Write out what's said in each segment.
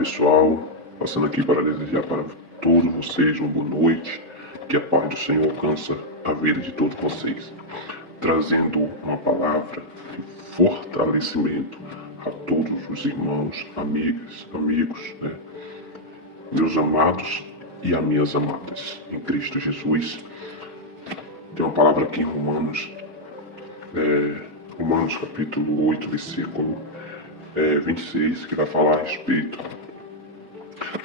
pessoal, passando aqui para desejar para todos vocês uma boa noite, que a paz do Senhor alcança a vida de todos vocês, trazendo uma palavra de fortalecimento a todos os irmãos, amigas, amigos, meus amados e as minhas amadas em Cristo Jesus. Tem uma palavra aqui em Romanos capítulo 8, versículo 26, que vai falar a respeito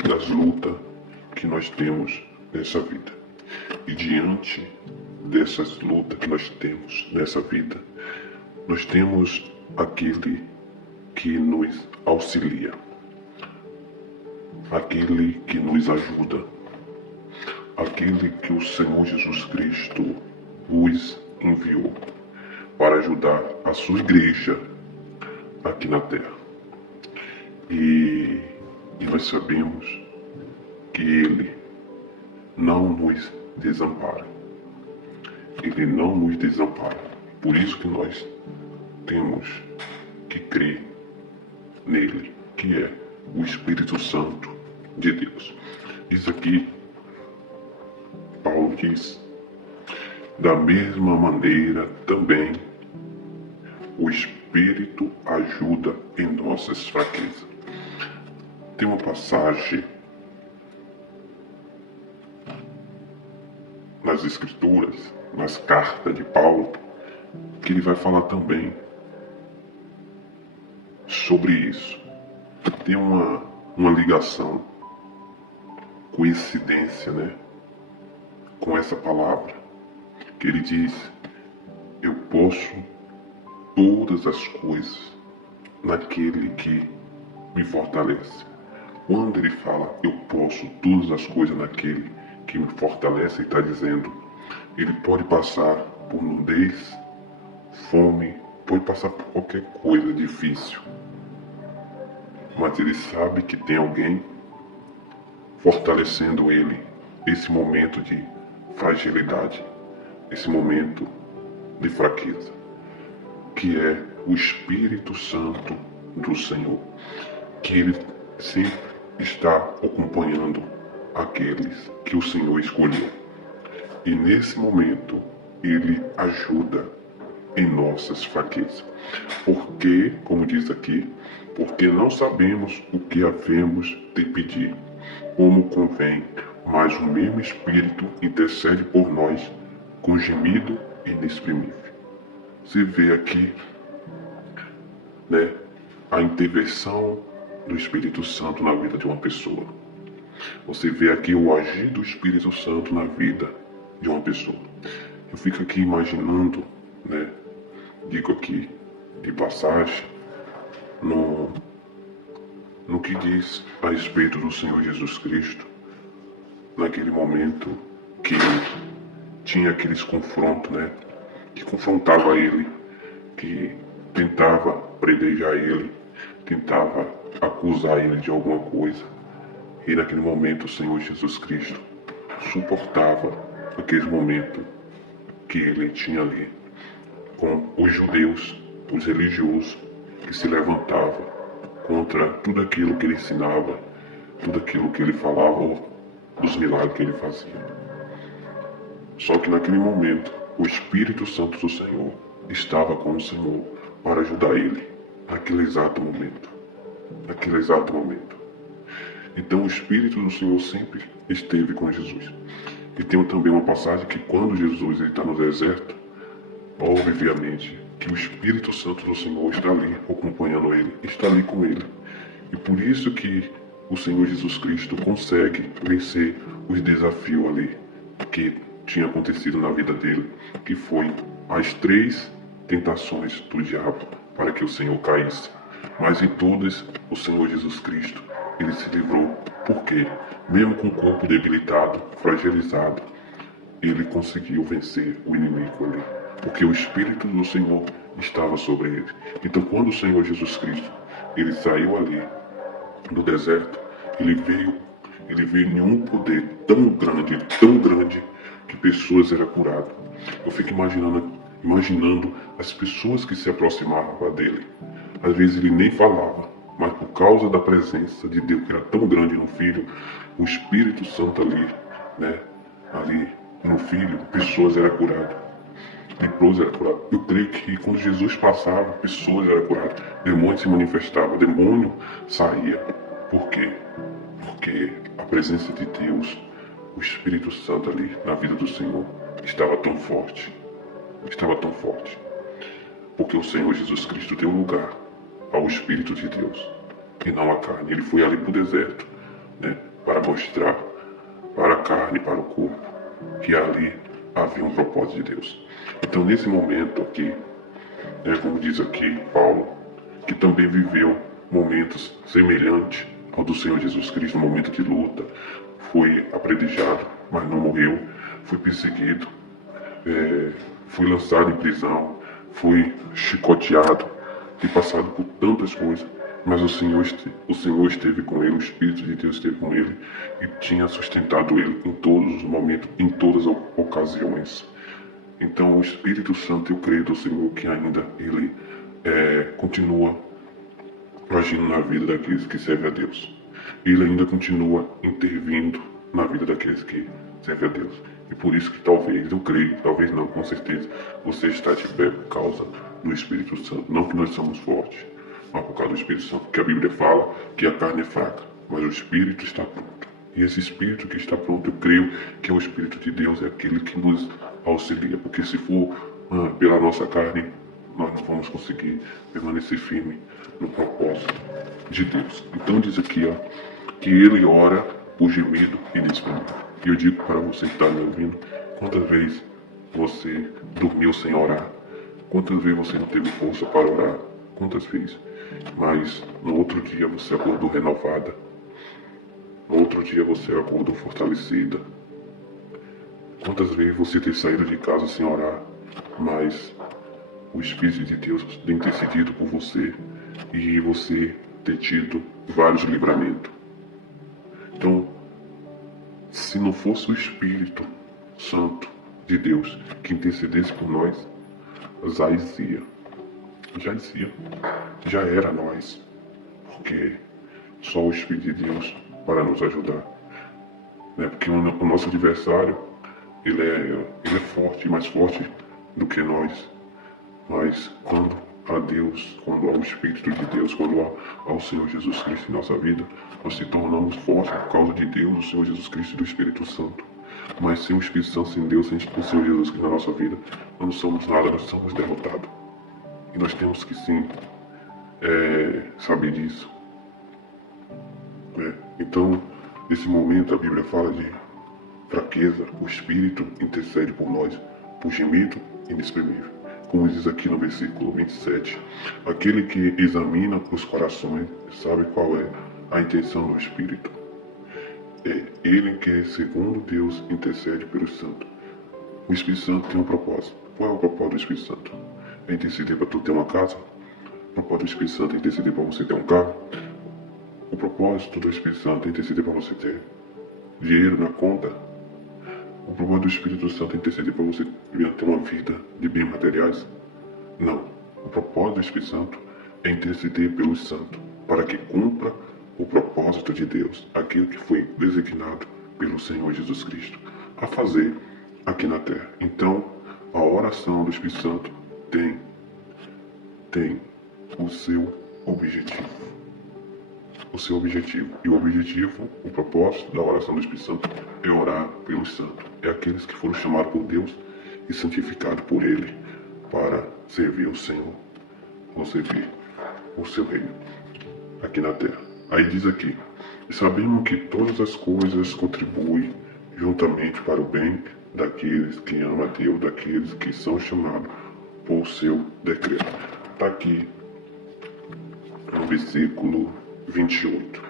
das lutas que nós temos nessa vida. E diante dessas lutas que nós temos nessa vida, nós temos aquele que nos auxilia, aquele que nos ajuda, aquele que o Senhor Jesus Cristo os enviou para ajudar a sua igreja aqui na terra. E nós sabemos que Ele não nos desampara. Ele não nos desampara. Por isso que nós temos que crer nele, que é o Espírito Santo de Deus. Diz aqui, Paulo diz, da mesma maneira também o Espírito ajuda em nossas fraquezas. Tem uma passagem nas Escrituras, nas cartas de Paulo, que ele vai falar também sobre isso. Tem uma ligação, coincidência, com essa palavra, que ele diz, eu posso todas as coisas naquele que me fortalece. Quando ele fala, eu posso todas as coisas naquele que me fortalece, ele está dizendo, ele pode passar por nudez, fome, pode passar por qualquer coisa difícil, mas ele sabe que tem alguém fortalecendo ele esse momento de fragilidade, esse momento de fraqueza, que é o Espírito Santo do Senhor, que ele sempre está acompanhando aqueles que o Senhor escolheu. E nesse momento ele ajuda em nossas fraquezas. Porque, como diz aqui, porque não sabemos o que havemos de pedir, como convém, mas o mesmo Espírito intercede por nós com gemido inexprimível. Você vê aqui, a intervenção do Espírito Santo na vida de uma pessoa. Você vê aqui o agir do Espírito Santo na vida de uma pessoa. Eu fico aqui imaginando, digo aqui de passagem, no que diz a respeito do Senhor Jesus Cristo, naquele momento que tinha aqueles confrontos, que confrontava ele, que tentava predejar ele, tentava acusar ele de alguma coisa. E naquele momento o Senhor Jesus Cristo suportava aquele momento que ele tinha ali com os judeus, os religiosos, que se levantavam contra tudo aquilo que ele ensinava, tudo aquilo que ele falava, dos milagres que ele fazia. Só que naquele momento o Espírito Santo do Senhor estava com o Senhor para ajudar ele naquele exato momento. Naquele exato momento. Então o Espírito do Senhor sempre esteve com Jesus. E tem também uma passagem que quando Jesus está no deserto, obviamente que o Espírito Santo do Senhor está ali acompanhando ele, está ali com ele. E por isso que o Senhor Jesus Cristo consegue vencer os desafios ali que tinha acontecido na vida dele, que foi as 3 tentações do diabo para que o Senhor caísse. Mas em todas, o Senhor Jesus Cristo, ele se livrou. Por quê? Mesmo com o corpo debilitado, fragilizado, ele conseguiu vencer o inimigo ali. Porque o Espírito do Senhor estava sobre ele. Então quando o Senhor Jesus Cristo, ele saiu ali do deserto, ele veio em um poder tão grande, que pessoas eram curadas. Eu fico imaginando as pessoas que se aproximavam dele. Às vezes ele nem falava, mas por causa da presença de Deus, que era tão grande no Filho, o Espírito Santo ali, né, ali no Filho, pessoas eram curadas, leprosos eram curados. Eu creio que quando Jesus passava, pessoas eram curadas, demônio se manifestava, demônio saía. Por quê? Porque a presença de Deus, o Espírito Santo ali na vida do Senhor, estava tão forte, porque o Senhor Jesus Cristo deu lugar ao Espírito de Deus e não à carne. Ele foi ali para o deserto, né, para mostrar para a carne, para o corpo, que ali havia um propósito de Deus. Então, nesse momento aqui, como diz aqui Paulo, que também viveu momentos semelhantes ao do Senhor Jesus Cristo, um momento de luta, foi apredejado, mas não morreu, foi perseguido, foi lançado em prisão, foi chicoteado e passado por tantas coisas, mas o Senhor esteve com ele, o Espírito de Deus esteve com ele e tinha sustentado ele em todos os momentos, em todas as ocasiões. Então o Espírito Santo, eu creio do Senhor que ainda ele continua agindo na vida daqueles que servem a Deus. Ele ainda continua intervindo na vida daqueles que servem a Deus. E por isso que talvez, eu creio, talvez não, com certeza, você está de pé por causa do Espírito Santo. Não que nós somos fortes, mas por causa do Espírito Santo. Porque a Bíblia fala que a carne é fraca, mas o Espírito está pronto. E esse Espírito que está pronto, eu creio que é o Espírito de Deus, é aquele que nos auxilia. Porque se for pela nossa carne, nós não vamos conseguir permanecer firme no propósito de Deus. Então diz aqui, que ele ora por gemido inexprimível. E eu digo para você que está me ouvindo, quantas vezes você dormiu sem orar? Quantas vezes você não teve força para orar? Quantas vezes? Mas no outro dia você acordou renovada. No outro dia você acordou fortalecida. Quantas vezes você tem saído de casa sem orar, mas o Espírito de Deus tem intercedido por você e você ter tido vários livramentos. Então, se não fosse o Espírito Santo de Deus que intercedesse por nós, já era nós, porque só o Espírito de Deus para nos ajudar, né? Porque o nosso adversário ele é forte, mais forte do que nós, mas quando há Deus, quando há o Espírito de Deus, quando há o Senhor Jesus Cristo em nossa vida, nós se tornamos fortes por causa de Deus, do Senhor Jesus Cristo e do Espírito Santo. Mas sem o Espírito Santo, sem Deus, sem o Senhor Jesus Cristo na nossa vida, nós não somos nada, nós somos derrotados. E nós temos que sim saber disso. Então, nesse momento a Bíblia fala de fraqueza, o Espírito intercede por nós, por gemido inexprimível. Como diz aqui no versículo 27, aquele que examina os corações sabe qual é a intenção do Espírito. É ele que, segundo Deus, intercede pelo Santo. O Espírito Santo tem um propósito. Qual é o propósito do Espírito Santo? É interceder para tu ter uma casa? O propósito do Espírito Santo é interceder para você ter um carro? O propósito do Espírito Santo é interceder para você ter dinheiro na conta? O propósito do Espírito Santo é interceder para você ter uma vida de bens materiais? Não. O propósito do Espírito Santo é interceder pelo santo, para que cumpra o propósito de Deus, aquilo que foi designado pelo Senhor Jesus Cristo a fazer aqui na terra. Então, a oração do Espírito Santo tem o seu objetivo. O seu objetivo. E o objetivo, o propósito da oração do Espírito Santo é orar pelos santos. É aqueles que foram chamados por Deus e santificados por Ele para servir o Senhor, ou servir o seu reino aqui na terra. Aí diz aqui, sabemos que todas as coisas contribuem juntamente para o bem daqueles que amam a Deus, daqueles que são chamados por seu decreto. Está aqui no versículo 28.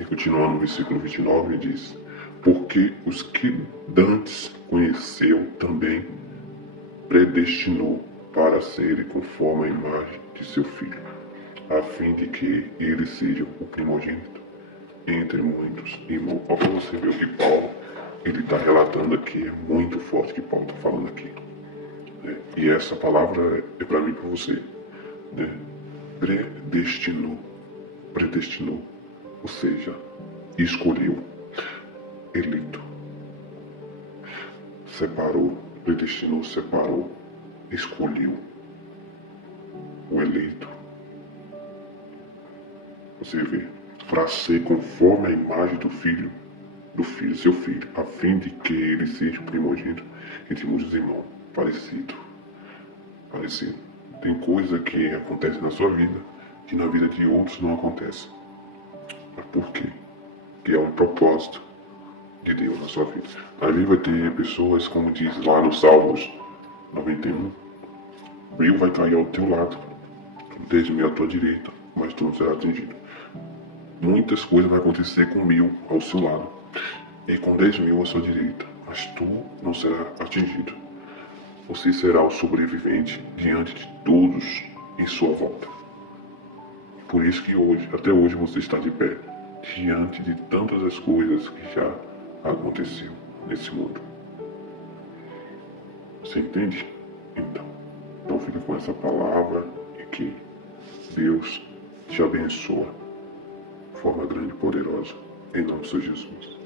E continuando no versículo 29, ele diz, porque os que dantes conheceu também predestinou para serem conforme a imagem de seu Filho, a fim de que ele seja o primogênito entre muitos irmãos. Olha para você ver o que Paulo está relatando aqui, é muito forte o que Paulo está falando aqui. E essa palavra é para mim e para você. Predestinou. predestinou, ou seja, escolheu, eleito, separou, predestinou, separou, escolheu o eleito. Você vê, para ser conforme a imagem do filho, seu filho, a fim de que ele seja o primogênito entre muitos irmãos, parecido. Tem coisa que acontece na sua vida que na vida de outros não acontece. Mas por quê? Que é um propósito de Deus na sua vida. Ali vai ter pessoas, como diz lá no Salmos 91, mil vai cair ao teu lado, 10.000 à tua direita, mas tu não será atingido. Muitas coisas vão acontecer com 1.000 ao seu lado e com 10.000 à sua direita, mas tu não será atingido. Você será o sobrevivente diante de todos em sua volta. Por isso que hoje, até hoje, você está de pé, diante de tantas as coisas que já aconteceu nesse mundo. Você entende? Então fica com essa palavra e que Deus te abençoa de forma grande e poderosa. Em nome de Jesus.